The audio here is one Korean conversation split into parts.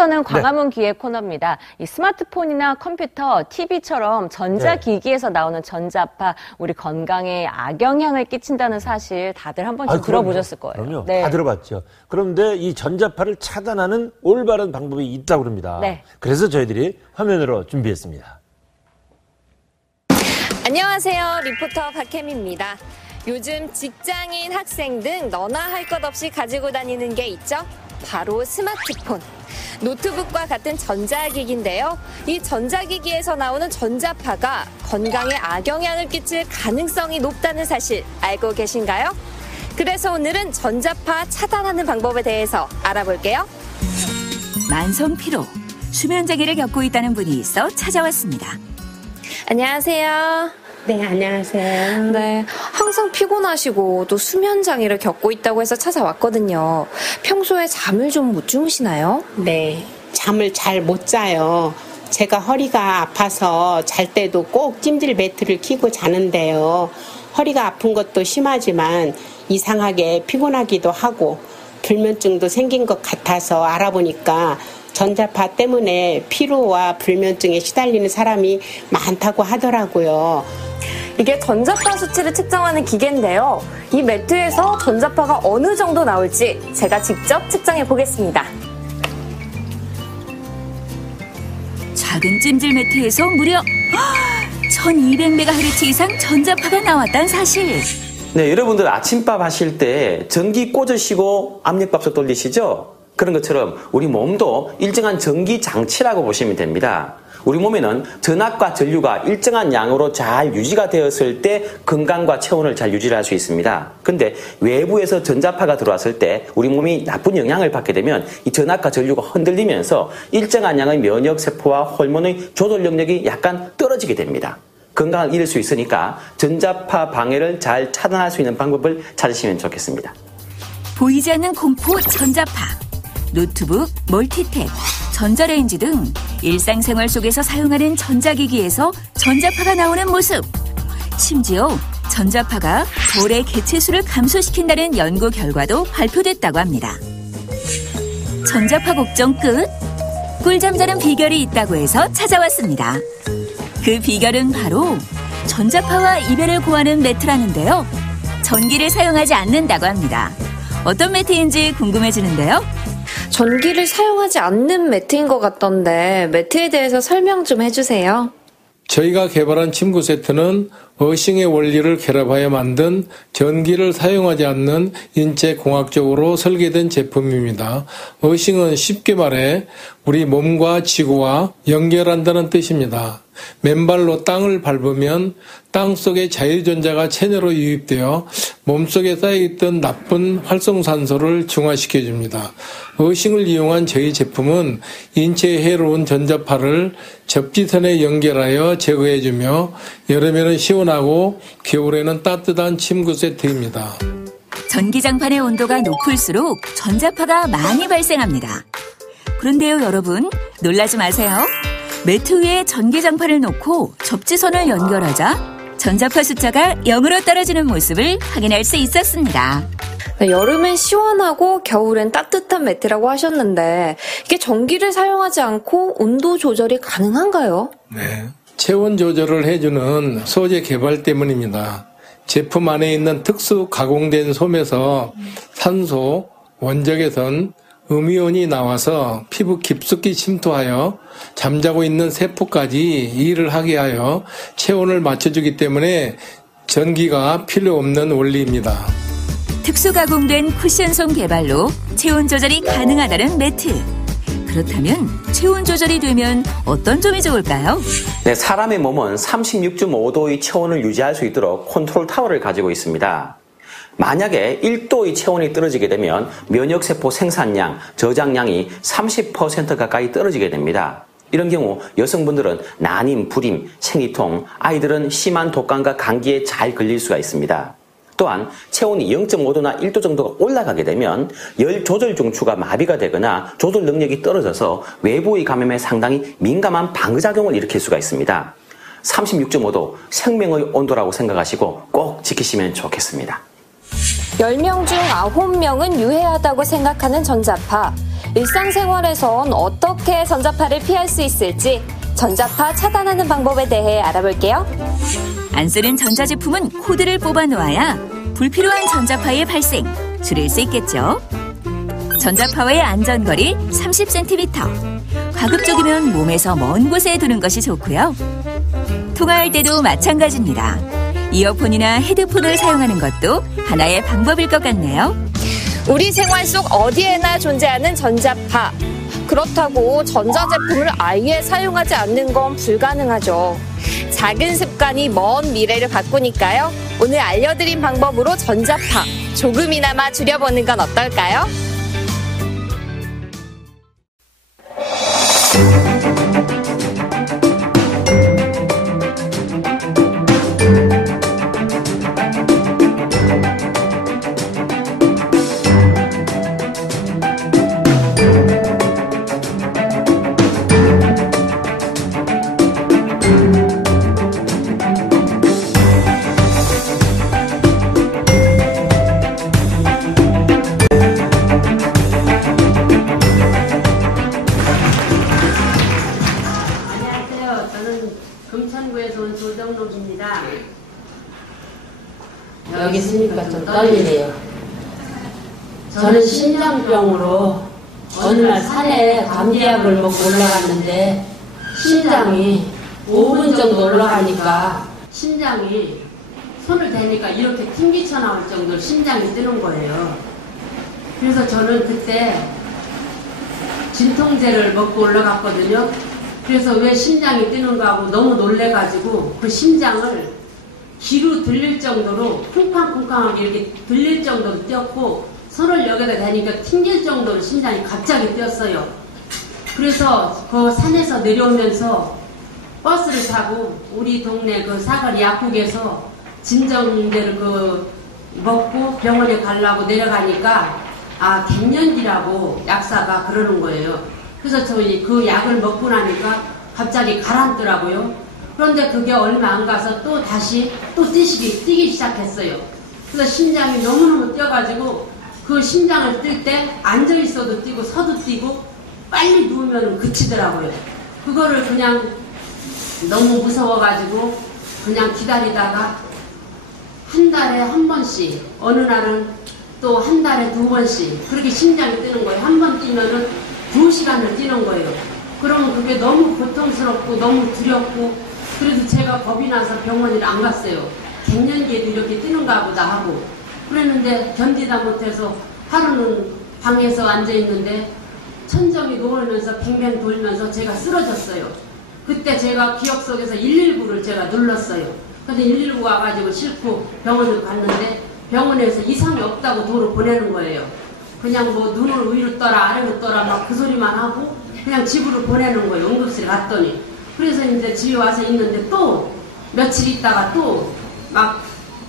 이어서는 광화문 기획 코너입니다. 이 스마트폰이나 컴퓨터, TV처럼 전자기기에서 나오는 전자파, 우리 건강에 악영향을 끼친다는 사실 다들 한 번쯤 들어보셨을 거예요. 그럼요. 네. 다 들어봤죠. 그런데 이 전자파를 차단하는 올바른 방법이 있다고 합니다. 네. 그래서 저희들이 화면으로 준비했습니다. 안녕하세요. 리포터 박혜미입니다. 요즘 직장인, 학생 등 너나 할 것 없이 가지고 다니는 게 있죠? 바로 스마트폰. 노트북과 같은 전자기기인데요. 이 전자기기에서 나오는 전자파가 건강에 악영향을 끼칠 가능성이 높다는 사실 알고 계신가요? 그래서 오늘은 전자파 차단하는 방법에 대해서 알아볼게요. 만성 피로, 수면 장애를 겪고 있다는 분이 있어 찾아왔습니다. 안녕하세요. 네, 안녕하세요. 네, 항상 피곤하시고 또 수면 장애를 겪고 있다고 해서 찾아왔거든요. 평소에 잠을 좀 못 주무시나요? 네, 잠을 잘 못 자요. 제가 허리가 아파서 잘 때도 꼭 찜질 매트를 끼고 자는데요. 허리가 아픈 것도 심하지만 이상하게 피곤하기도 하고 불면증도 생긴 것 같아서 알아보니까 전자파 때문에 피로와 불면증에 시달리는 사람이 많다고 하더라고요. 이게 전자파 수치를 측정하는 기계인데요. 이 매트에서 전자파가 어느 정도 나올지 제가 직접 측정해 보겠습니다. 작은 찜질 매트에서 무려 1200MHz 이상 전자파가 나왔다는 사실. 네, 여러분들 아침밥 하실 때 전기 꽂으시고 압력밥솥 돌리시죠? 그런 것처럼 우리 몸도 일정한 전기 장치라고 보시면 됩니다. 우리 몸에는 전압과 전류가 일정한 양으로 잘 유지가 되었을 때 건강과 체온을 잘 유지할 수 있습니다. 근데 외부에서 전자파가 들어왔을 때 우리 몸이 나쁜 영향을 받게 되면 이 전압과 전류가 흔들리면서 일정한 양의 면역세포와 호르몬의 조절 능력이 약간 떨어지게 됩니다. 건강을 잃을 수 있으니까 전자파 방해를 잘 차단할 수 있는 방법을 찾으시면 좋겠습니다. 보이지 않는 공포 전자파, 노트북, 멀티탭, 전자레인지 등 일상생활 속에서 사용하는 전자기기에서 전자파가 나오는 모습. 심지어 전자파가 돌의 개체수를 감소시킨다는 연구 결과도 발표됐다고 합니다. 전자파 걱정 끝? 꿀잠 자는 비결이 있다고 해서 찾아왔습니다. 그 비결은 바로 전자파와 이별을 고하는 매트라는데요. 전기를 사용하지 않는다고 합니다. 어떤 매트인지 궁금해지는데요. 전기를 사용하지 않는 매트인 것 같던데 매트에 대해서 설명 좀 해주세요. 저희가 개발한 침구 세트는 어싱의 원리를 결합하여 만든 전기를 사용하지 않는 인체공학적으로 설계된 제품입니다. 어싱은 쉽게 말해 우리 몸과 지구와 연결한다는 뜻입니다. 맨발로 땅을 밟으면 땅속의 자유전자가 체내로 유입되어 몸속에 쌓여있던 나쁜 활성산소를 중화시켜줍니다. 어싱을 이용한 저희 제품은 인체에 해로운 전자파를 접지선에 연결하여 제거해주며 여름에는 시원하고 겨울에는 따뜻한 침구 세트입니다. 전기장판의 온도가 높을수록 전자파가 많이 발생합니다. 그런데요, 여러분, 놀라지 마세요. 매트 위에 전기장판을 놓고 접지선을 연결하자 전자파 숫자가 0으로 떨어지는 모습을 확인할 수 있었습니다. 여름엔 시원하고 겨울엔 따뜻한 매트라고 하셨는데 이게 전기를 사용하지 않고 온도 조절이 가능한가요? 네. 체온 조절을 해주는 소재 개발 때문입니다. 제품 안에 있는 특수 가공된 솜에서 산소, 원적외선, 음이온이 나와서 피부 깊숙이 침투하여 잠자고 있는 세포까지 일을 하게 하여 체온을 맞춰주기 때문에 전기가 필요 없는 원리입니다. 특수 가공된 쿠션솜 개발로 체온 조절이 가능하다는 매트. 그렇다면 체온 조절이 되면 어떤 점이 좋을까요? 네, 사람의 몸은 36.5도의 체온을 유지할 수 있도록 컨트롤 타워를 가지고 있습니다. 만약에 1도의 체온이 떨어지게 되면 면역세포 생산량, 저장량이 30% 가까이 떨어지게 됩니다. 이런 경우 여성분들은 난임, 불임, 생리통, 아이들은 심한 독감과 감기에 잘 걸릴 수가 있습니다. 또한 체온이 0.5도나 1도 정도가 올라가게 되면 열 조절 중추가 마비가 되거나 조절 능력이 떨어져서 외부의 감염에 상당히 민감한 방어작용을 일으킬 수가 있습니다. 36.5도 생명의 온도라고 생각하시고 꼭 지키시면 좋겠습니다. 10명 중 9명은 유해하다고 생각하는 전자파. 일상생활에선 어떻게 전자파를 피할 수 있을지 전자파 차단하는 방법에 대해 알아볼게요. 안 쓰는 전자제품은 코드를 뽑아 놓아야 불필요한 전자파의 발생 줄일 수 있겠죠. 전자파와의 안전거리 30cm. 가급적이면 몸에서 먼 곳에 두는 것이 좋고요. 통화할 때도 마찬가지입니다. 이어폰이나 헤드폰을 사용하는 것도 하나의 방법일 것 같네요. 우리 생활 속 어디에나 존재하는 전자파. 그렇다고 전자제품을 아예 사용하지 않는 건 불가능하죠. 작은 습관이 먼 미래를 바꾸니까요. 오늘 알려드린 방법으로 전자파 조금이나마 줄여보는 건 어떨까요? 금천구에서 온 조정록입니다. 여기 있으니까 좀 떨리네요. 저는 심장병으로 어느 날 산에 감기약을 먹고 올라갔는데 심장이 5분 정도 올라가니까 심장이 손을 대니까 이렇게 튕기쳐 나올 정도로 심장이 뛰는 거예요. 그래서 저는 그때 진통제를 먹고 올라갔거든요. 그래서 왜 심장이 뛰는가 하고 너무 놀래가지고 그 심장을 귀로 들릴 정도로 쿵쾅쿵쾅하게 이렇게 들릴 정도로 뛰었고 손을 여기다 대니까 튕길 정도로 심장이 갑자기 뛰었어요. 그래서 그 산에서 내려오면서 버스를 타고 우리 동네 그 사거리 약국에서 진정제를 먹고 병원에 가려고 내려가니까 갱년기라고 약사가 그러는 거예요. 그래서 저희 그 약을 먹고 나니까 갑자기 가라앉더라고요. 그런데 그게 얼마 안 가서 또 다시 뛰기 시작했어요. 그래서 심장이 너무너무 뛰어가지고 그 심장을 뛸 때 앉아있어도 뛰고 서도 뛰고 빨리 누우면 그치더라고요. 그거를 그냥 너무 무서워가지고 그냥 기다리다가 한 달에 한 번씩, 어느 날은 또 한 달에 2번씩 그렇게 심장이 뛰는 거예요. 한 번 뛰면은 2시간을 뛰는 거예요. 그러면 그게 너무 고통스럽고 너무 두렵고 그래서 제가 겁이 나서 병원을 안 갔어요. 갱년기에도 이렇게 뛰는가 보다 하고 그랬는데 견디다 못해서 하루는 방에서 앉아있는데 천정이 녹으면서 뱅뱅 돌면서 제가 쓰러졌어요. 그때 제가 기억 속에서 119를 제가 눌렀어요. 근데 119 와가지고 싣고 병원을 갔는데 병원에서 이상이 없다고 도로 보내는 거예요. 그냥 뭐 눈을 위로 떠라 아래로 떠라 막 그 소리만 하고 그냥 집으로 보내는 거예요. 응급실에 갔더니. 그래서 이제 집에 와서 있는데 또 며칠 있다가 또 막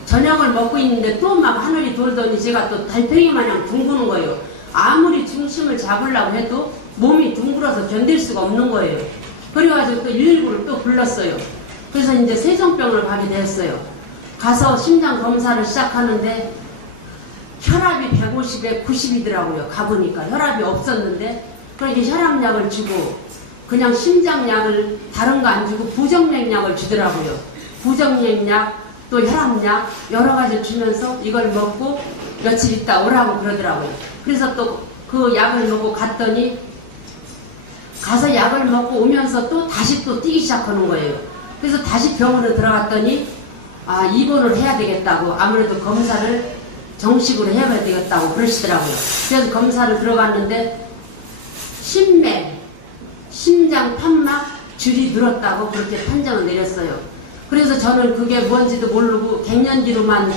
저녁을 먹고 있는데 또 막 하늘이 돌더니 제가 또 달팽이 마냥 둥그는 거예요. 아무리 중심을 잡으려고 해도 몸이 둥글어서 견딜 수가 없는 거예요. 그래가지고 또 119를 또 불렀어요. 그래서 이제 세종병을 가게 됐어요. 가서 심장 검사를 시작하는데 혈압이 150에 90이더라고요. 가보니까 혈압이 없었는데 그렇게 혈압약을 주고 그냥 심장약을 다른 거 안 주고 부정맥약을 주더라고요. 부정맥약 또 혈압약 여러 가지 주면서 이걸 먹고 며칠 있다 오라고 그러더라고요. 그래서 또 그 약을 먹고 갔더니 가서 약을 먹고 오면서 또 다시 또 뛰기 시작하는 거예요. 그래서 다시 병원에 들어갔더니 입원을 해야 되겠다고 아무래도 검사를 정식으로 해야 되겠다고 그러시더라고요. 그래서 검사를 들어갔는데 심맥, 심장 판막 줄이 늘었다고 그렇게 판정을 내렸어요. 그래서 저는 그게 뭔지도 모르고 갱년기로만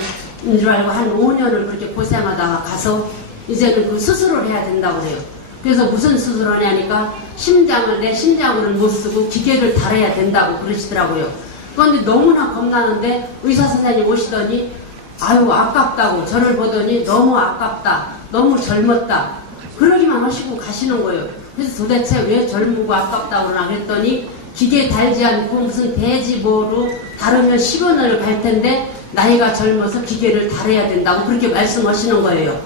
인 줄 알고 한 5년을 그렇게 고생하다가 가서 이제는 그 수술을 해야 된다고 그래요. 그래서 무슨 수술을 하냐니까 심장을 내 심장으로는 못 쓰고 기계를 달아야 된다고 그러시더라고요. 그런데 너무나 겁나는데 의사 선생님 오시더니 아유 아깝다고 저를 보더니 너무 아깝다 너무 젊었다 그러기만 하시고 가시는 거예요. 그래서 도대체 왜 젊고 아깝다고 그러나 그랬더니 기계 달지 않고 무슨 돼지 뭐로 다루면 10원을 갈 텐데 나이가 젊어서 기계를 달아야 된다고 그렇게 말씀하시는 거예요.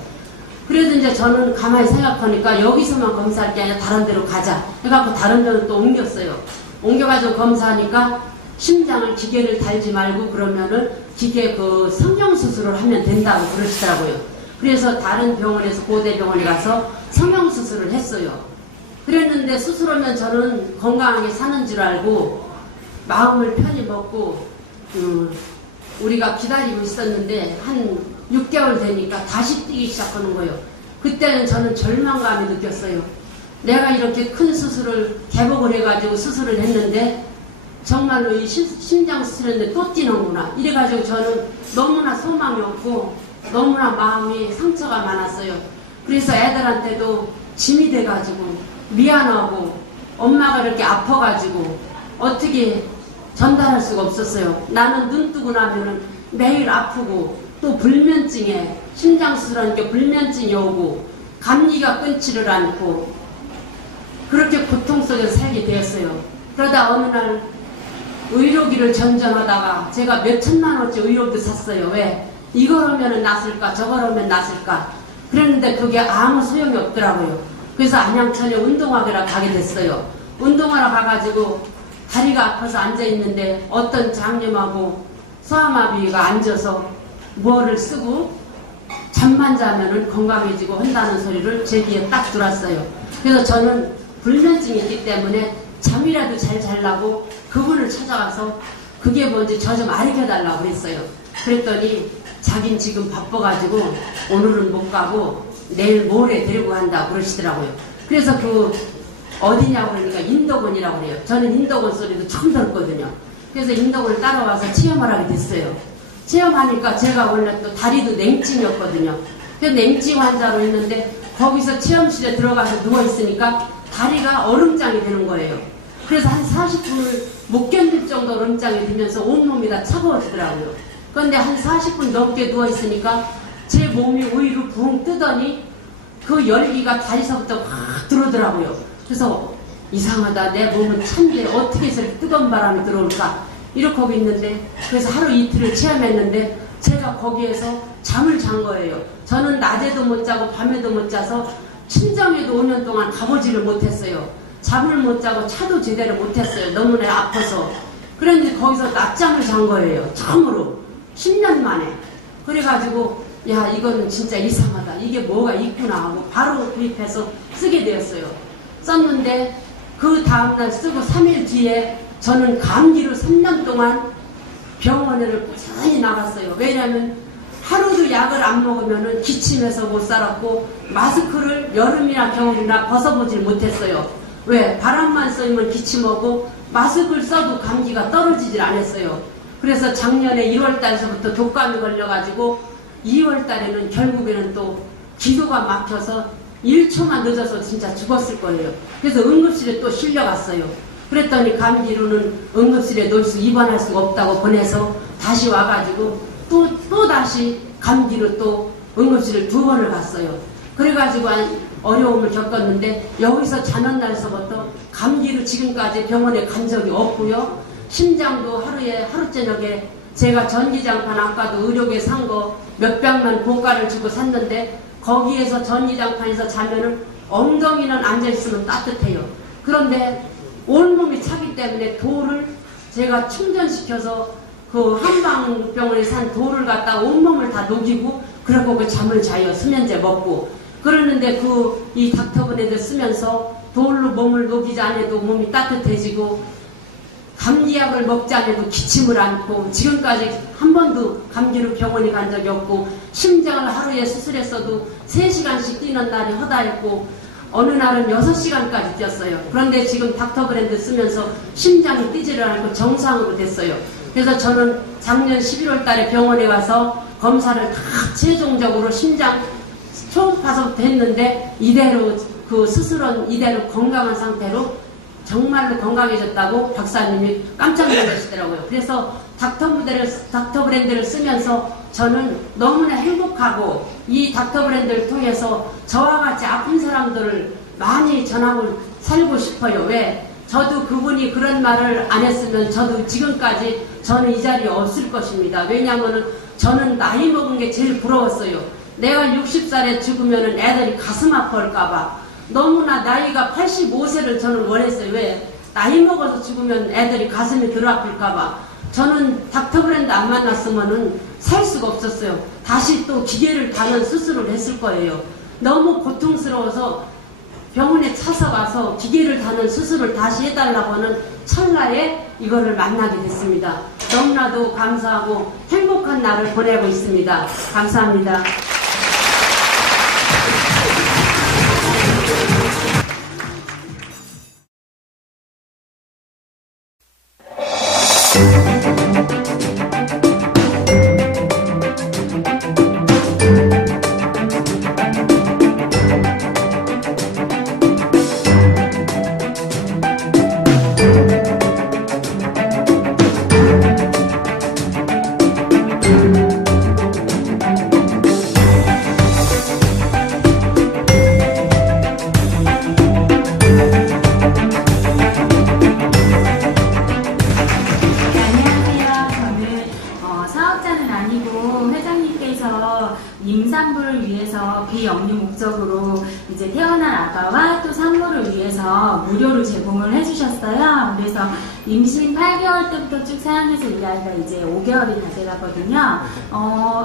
그래도 이제 저는 가만히 생각하니까 여기서만 검사할 게 아니라 다른 데로 가자 해갖고 다른 데로 또 옮겼어요. 옮겨가지고 검사하니까 심장을 기계를 달지 말고 그러면은 기계 그 성형수술을 하면 된다고 그러시더라고요. 그래서 다른 병원에서 고대병원에 가서 성형수술을 했어요. 그랬는데 수술하면 저는 건강하게 사는 줄 알고 마음을 편히 먹고 우리가 기다리고 있었는데 한 6개월 되니까 다시 뛰기 시작하는 거예요. 그때는 저는 절망감이 느꼈어요. 내가 이렇게 큰 수술을 개복을 해가지고 수술을 했는데 정말로 이 심장 수술했는데 또 뛰는구나. 이래가지고 저는 너무나 소망이 없고 너무나 마음이 상처가 많았어요. 그래서 애들한테도 짐이 돼가지고 미안하고 엄마가 이렇게 아파가지고 어떻게 전달할 수가 없었어요. 나는 눈 뜨고 나면은 매일 아프고 또 불면증에 심장 수술하니까 불면증이 오고 감기가 끊지를 않고 그렇게 고통 속에서 살게 되었어요. 그러다 어느 날 의료기를 전전하다가 제가 몇 천만 원짜리 의료기도 샀어요. 왜? 이걸 하면 낫을까 저걸 하면 낫을까 그랬는데 그게 아무 소용이 없더라고요. 그래서 안양천에 운동하기라 가게 됐어요. 운동하러 가가지고 다리가 아파서 앉아있는데 어떤 장님하고 소아마비가 앉아서 뭐를 쓰고 잠만 자면은 건강해지고 한다는 소리를 제 귀에 딱 들었어요. 그래서 저는 불면증이 있기 때문에 잠이라도 잘 자려고 그분을 찾아가서 그게 뭔지 저 좀 알려달라고 그랬어요. 그랬더니 자긴 지금 바빠가지고 오늘은 못 가고 내일 모레 데리고 간다고 그러시더라고요. 그래서 그 어디냐고 그러니까 인덕원이라고 그래요. 저는 인덕원 소리도 처음 들었거든요. 그래서 인덕원을 따라와서 체험을 하게 됐어요. 체험하니까 제가 원래 또 다리도 냉증이었거든요. 그래서 냉증 환자로 했는데 거기서 체험실에 들어가서 누워있으니까 다리가 얼음장이 되는 거예요. 그래서 한 40분을 못 견딜 정도로 얼음장이 되면서 온몸이 다 차가워지더라고요. 그런데 한 40분 넘게 누워있으니까 제 몸이 오히려 붕 뜨더니 그 열기가 다리서부터 확 들어오더라고요. 그래서 이상하다. 내 몸은 찬데 어떻게 해서 이렇게 뜨거운 바람이 들어올까? 이렇게 하고 있는데 그래서 하루 이틀을 체험했는데 제가 거기에서 잠을 잔 거예요. 저는 낮에도 못 자고 밤에도 못 자서 친정에도 5년 동안 가보지를 못했어요. 잠을 못 자고 차도 제대로 못했어요. 너무나 아파서. 그런데 거기서 낮잠을 잔 거예요. 처음으로 10년 만에. 그래가지고 야 이거는 진짜 이상하다. 이게 뭐가 있구나 하고 바로 구입해서 쓰게 되었어요. 썼는데 그 다음날 쓰고 3일 뒤에 저는 감기로 3년 동안 병원을 꾸준히 나갔어요. 왜냐하면 하루도 약을 안 먹으면 기침해서 못 살았고 마스크를 여름이나 겨울이나 벗어보질 못했어요. 왜? 바람만 쏘면 기침하고 마스크를 써도 감기가 떨어지질 않았어요. 그래서 작년에 1월달서부터 독감이 걸려가지고 2월달에는 결국에는 또 기도가 막혀서 1초만 늦어서 진짜 죽었을 거예요. 그래서 응급실에 또 실려갔어요. 그랬더니 감기로는 응급실에 입원할 수가 없다고 보내서 다시 와가지고 또 다시 감기로 또 응급실을 2번을 갔어요. 그래가지고 어려움을 겪었는데 여기서 자는 날서부터 감기로 지금까지 병원에 간 적이 없고요. 심장도 하루 저녁에 제가 전기장판 아까도 의료계 산 거 몇백만 고가를 주고 샀는데 거기에서 전기장판에서 자면은 엉덩이는 앉아있으면 따뜻해요. 그런데 온몸이 차기 때문에 돌을 제가 충전시켜서 그 한방병원에 산 돌을 갖다가 온몸을 다 녹이고 그러고 그 잠을 자요. 수면제 먹고. 그러는데 이 닥터브레드 쓰면서 돌로 몸을 녹이지 않아도 몸이 따뜻해지고 감기약을 먹지 않아도 기침을 않고 지금까지 한 번도 감기로 병원에 간 적이 없고 심장을 하루에 수술했어도 3시간씩 뛰는 날이 허다했고 어느 날은 6시간까지 뛰었어요. 그런데 지금 닥터브랜드 쓰면서 심장이 뛰지를 않고 정상으로 됐어요. 그래서 저는 작년 11월 달에 병원에 가서 검사를 다 최종적으로 심장 초음파서부터 했는데 이대로 그 수술은 이대로 건강한 상태로 정말로 건강해졌다고 박사님이 깜짝 놀라시더라고요. 그래서 닥터브랜드를 쓰면서 저는 너무나 행복하고 이 닥터브랜드를 통해서 저와 같이 아픈 사람들을 많이 전하고 살고 싶어요. 왜? 저도 그분이 그런 말을 안 했으면 저도 지금까지 저는 이 자리에 없을 것입니다. 왜냐하면 저는 나이 먹은 게 제일 부러웠어요. 내가 60살에 죽으면 애들이 가슴 아파할까봐 너무나 나이가 85세를 저는 원했어요. 왜? 나이 먹어서 죽으면 애들이 가슴이 덜 아플까봐. 저는 닥터 브랜드 안 만났으면은 살 수가 없었어요. 다시 또 기계를 다는 수술을 했을 거예요. 너무 고통스러워서 병원에 찾아가서 기계를 다는 수술을 다시 해달라고 하는 찰나에 이거를 만나게 됐습니다. 너무나도 감사하고 행복한 날을 보내고 있습니다. 감사합니다. 임산부를 위해서 비영리 목적으로 이제 태어난 아가와 또 산모를 위해서 무료로 제공을 해주셨어요. 그래서 임신 8개월 때부터 쭉 사용해서 우리 아이가 이제 5개월이 다 돼가거든요.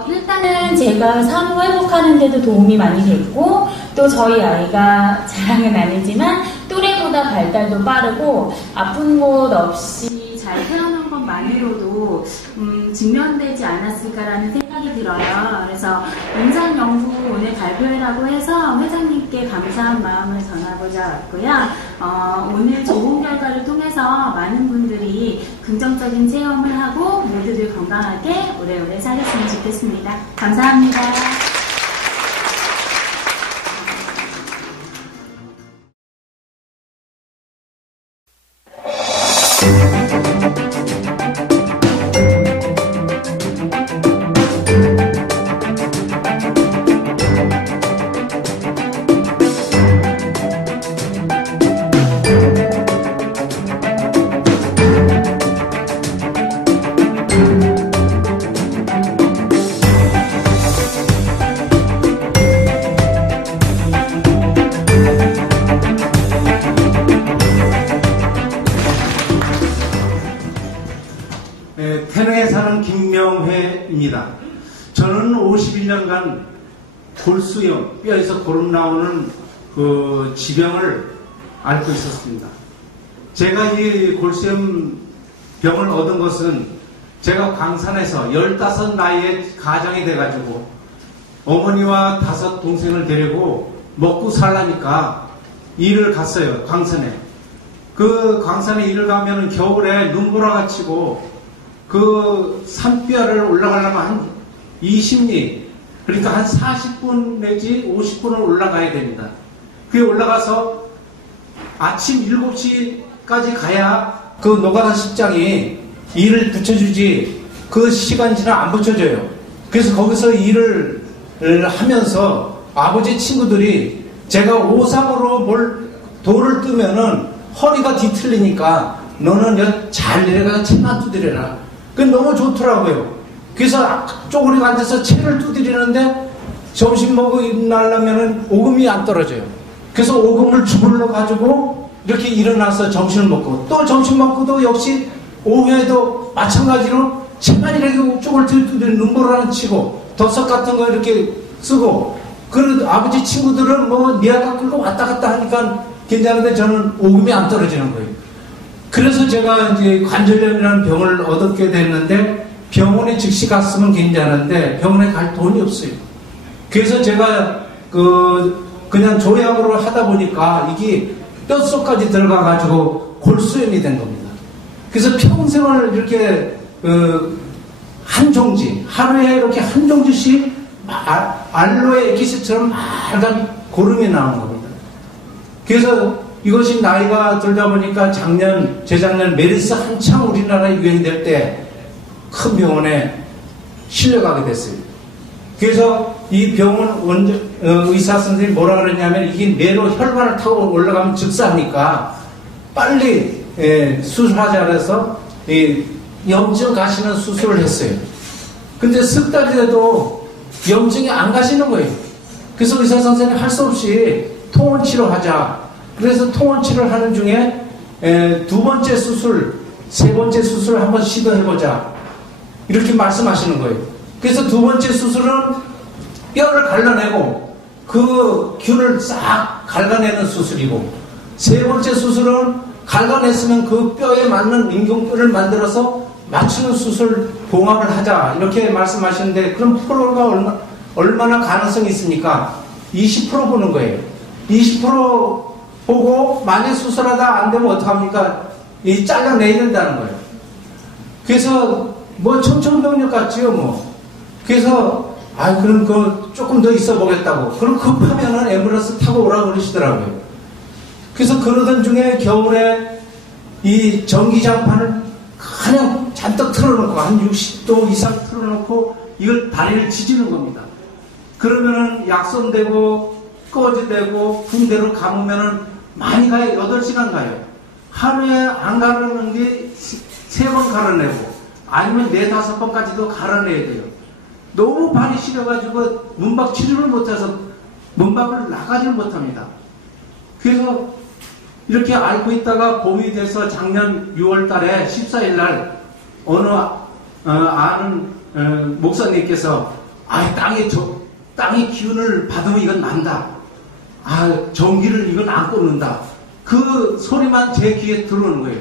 일단은 제가 산후 회복하는 데도 도움이 많이 됐고, 또 저희 아이가 자랑은 아니지만 또래보다 발달도 빠르고 아픈 곳 없이 잘 태어난 것만으로도 증명되지 않았을까라는 생각이 들어요. 그래서 임상연구 오늘 발표회라고 해서 회장님께 감사한 마음을 전하고자 왔고요. 오늘 좋은 결과를 통해서 많은 분들이 긍정적인 체험을 하고 모두들 건강하게 오래오래 살았으면 좋겠습니다. 감사합니다. 태릉에 사는 김명회입니다. 저는 51년간 골수염, 뼈에서 고름 나오는 그 지병을 앓고 있었습니다. 제가 이 골수염 병을 얻은 것은 제가 광산에서 15 나이에 가장이 돼가지고 어머니와 5 동생을 데리고 먹고 살라니까 일을 갔어요. 광산에. 그 광산에 일을 가면 겨울에 눈보라가 치고 그 산뼈를 올라가려면 한 20리, 그러니까 한 40분 내지 50분을 올라가야 됩니다. 그게 올라가서 아침 7시까지 가야 그 노가다 십장이 일을 붙여주지 그 시간 지나 안 붙여줘요. 그래서 거기서 일을 하면서 아버지 친구들이 제가 오삼으로 돌을 뜨면은 허리가 뒤틀리니까 너는 잘 내려가서 채만 두드려라. 그게 너무 좋더라고요. 그래서 쪼그리고 앉아서 채를 두드리는데 점심 먹으려면은 오금이 안 떨어져요. 그래서 오금을 주물러 가지고 이렇게 일어나서 점심을 먹고 또 점심 먹고도 역시 오후에도 마찬가지로 채만 이렇게 쪽을 두드리는 눈보라는 치고 덧석 같은 거 이렇게 쓰고 그 아버지 친구들은 뭐 니아가 끌고 왔다 갔다 하니까 괜찮은데 저는 오금이 안 떨어지는 거예요. 그래서 제가 이제 관절염이라는 병을 얻게 됐는데 병원에 즉시 갔으면 괜찮은데 병원에 갈 돈이 없어요. 그래서 제가 그냥 조약으로 하다 보니까 이게 뼛속까지 들어가가지고 골수염이 된 겁니다. 그래서 평생을 이렇게 한 종지 하루에 이렇게 한 종지씩 알로에 에기스처럼 맑은 고름이 나오는 겁니다. 그래서 이것이 나이가 들다 보니까 재작년 메르스 한창 우리나라에 유행될 때 큰 병원에 실려가게 됐어요. 그래서 이 병원 의사 선생님이 뭐라 그러냐면 이게 뇌로 혈관을 타고 올라가면 즉사하니까 빨리 수술하자 그래서 염증 가시는 수술을 했어요. 근데 석 달이 돼도 염증이 안 가시는 거예요. 그래서 의사 선생님이 할 수 없이 통원 치료하자. 그래서 통원 치료를 하는 중에 2번째 수술, 3번째 수술 한번 시도해보자. 이렇게 말씀하시는 거예요. 그래서 2번째 수술은 뼈를 갈라내고 그 균을 싹 갈라내는 수술이고, 3번째 수술은 갈라냈으면 그 뼈에 맞는 인공뼈를 만들어서 맞추는 수술 봉합을 하자. 이렇게 말씀하시는데, 그럼 프로가 얼마나 가능성이 있습니까? 20% 보는 거예요. 20% 보고 만약 수술하다 안 되면 어떡합니까? 잘라내야 된다는 거예요. 그래서 뭐 청천벽력 같지요 뭐. 그래서 그럼 그 조금 더 있어 보겠다고. 그럼 급하면은 앰뷸런스 타고 오라고 그러시더라고요. 그래서 그러던 중에 겨울에 이 전기장판을 그냥 잔뜩 틀어놓고 한 60도 이상 틀어놓고 이걸 다리를 지지는 겁니다. 그러면은 약손되고 꺼지되고 군대로 감으면은 많이 가요. 8시간 가요. 하루에 안 가르는 게 3번 갈아내고 아니면 4, 5번까지도 갈아내야 돼요. 너무 발이 시려가지고 문박 치료를 못해서 문박을 나가지를 못합니다. 그래서 이렇게 앓고 있다가 봄이 돼서 작년 6월 달에 14일 날 어느 아는 목사님께서 땅의 기운을 받으면 이건 난다. 전기를 이건 안 꽂는다. 그 소리만 제 귀에 들어오는 거예요.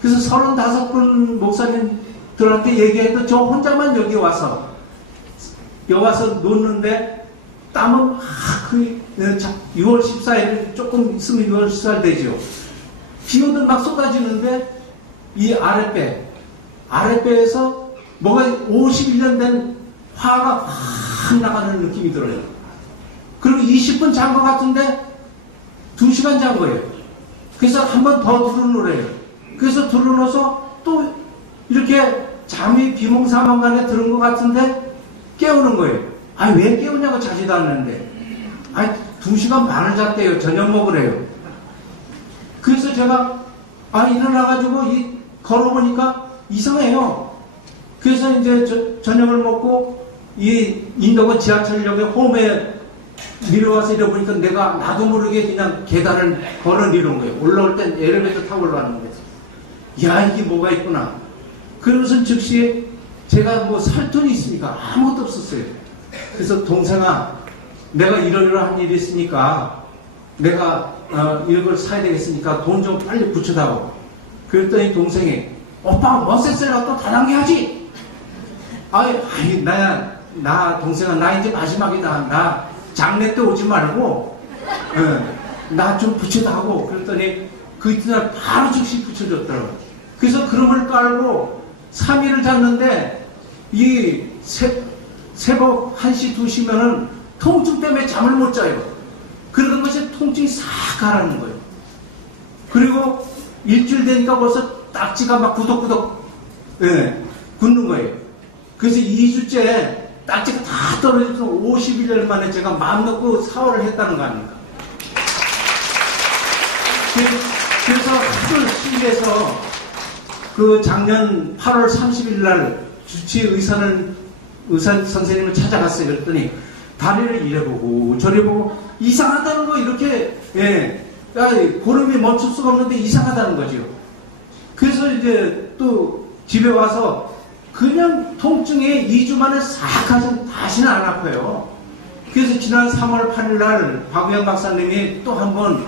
그래서 35분 목사님들한테 얘기해도 저 혼자만 여기 와서 놓는데 땀은 6월 14일 조금 있으면 6월 14일 되죠. 비오는 막 쏟아지는데 이 아랫배에서 뭐가 51년 된 화가 확 나가는 느낌이 들어요. 그리고 20분 잔 것 같은데 2시간 잔 거예요. 그래서 한 번 더 들어놓으래요. 그래서 들어놓아서 또 이렇게 잠이 비몽사몽간에 들은 것 같은데 깨우는 거예요. 왜 깨우냐고 자지도 않는데 2시간 반을 잤대요. 저녁 먹으래요. 그래서 제가 일어나가지고 걸어보니까 이상해요. 그래서 이제 저녁을 먹고 이 인도가 지하철역에 홈에 내려와서 이러보니까 나도 모르게 그냥 계단을 걸어 내려온 거예요. 올라올 땐 엘리베이터 타고 올라가는 거예요. 이게 뭐가 있구나. 그러면서 즉시 제가 뭐 살 돈이 있습니까? 아무것도 없었어요. 그래서 동생아, 내가 이러한 일이 있으니까 내가 이런 걸 사야 되겠으니까 돈 좀 빨리 붙여다오. 그랬더니 동생이 오빠 원세스라 또 다단계하지? 나 동생아 나 이제 마지막이다. 나 장례 때 오지 말고 나 좀 붙여다오. 그랬더니 그 이튿날 바로 즉시 붙여줬더라고요. 그래서 그름을 깔고 3일을 잤는데 이 새벽 1시 2시면은 통증 때문에 잠을 못 자요. 그러던 것이 통증이 싹 가라는 거예요. 그리고 일주일 되니까 벌써 딱지가 막 구덕구덕 굳는 거예요. 그래서 2주째 딱지가 다 떨어져서 51년 만에 제가 마음 놓고 사활을 했다는 거 아닙니까? 그래서 하루 시위에서 그 작년 8월 30일 날 주치 의사 선생님을 찾아갔어요. 그랬더니 다리를 이래보고 저래보고 이상하다는 거 이렇게 고름이 멈출 수가 없는데 이상하다는 거죠. 그래서 이제 또 집에 와서 그냥 통증에 2주 만에 싹 가서 다시는 안 아파요. 그래서 지난 3월 8일 날 박우현 박사님이 또 한 번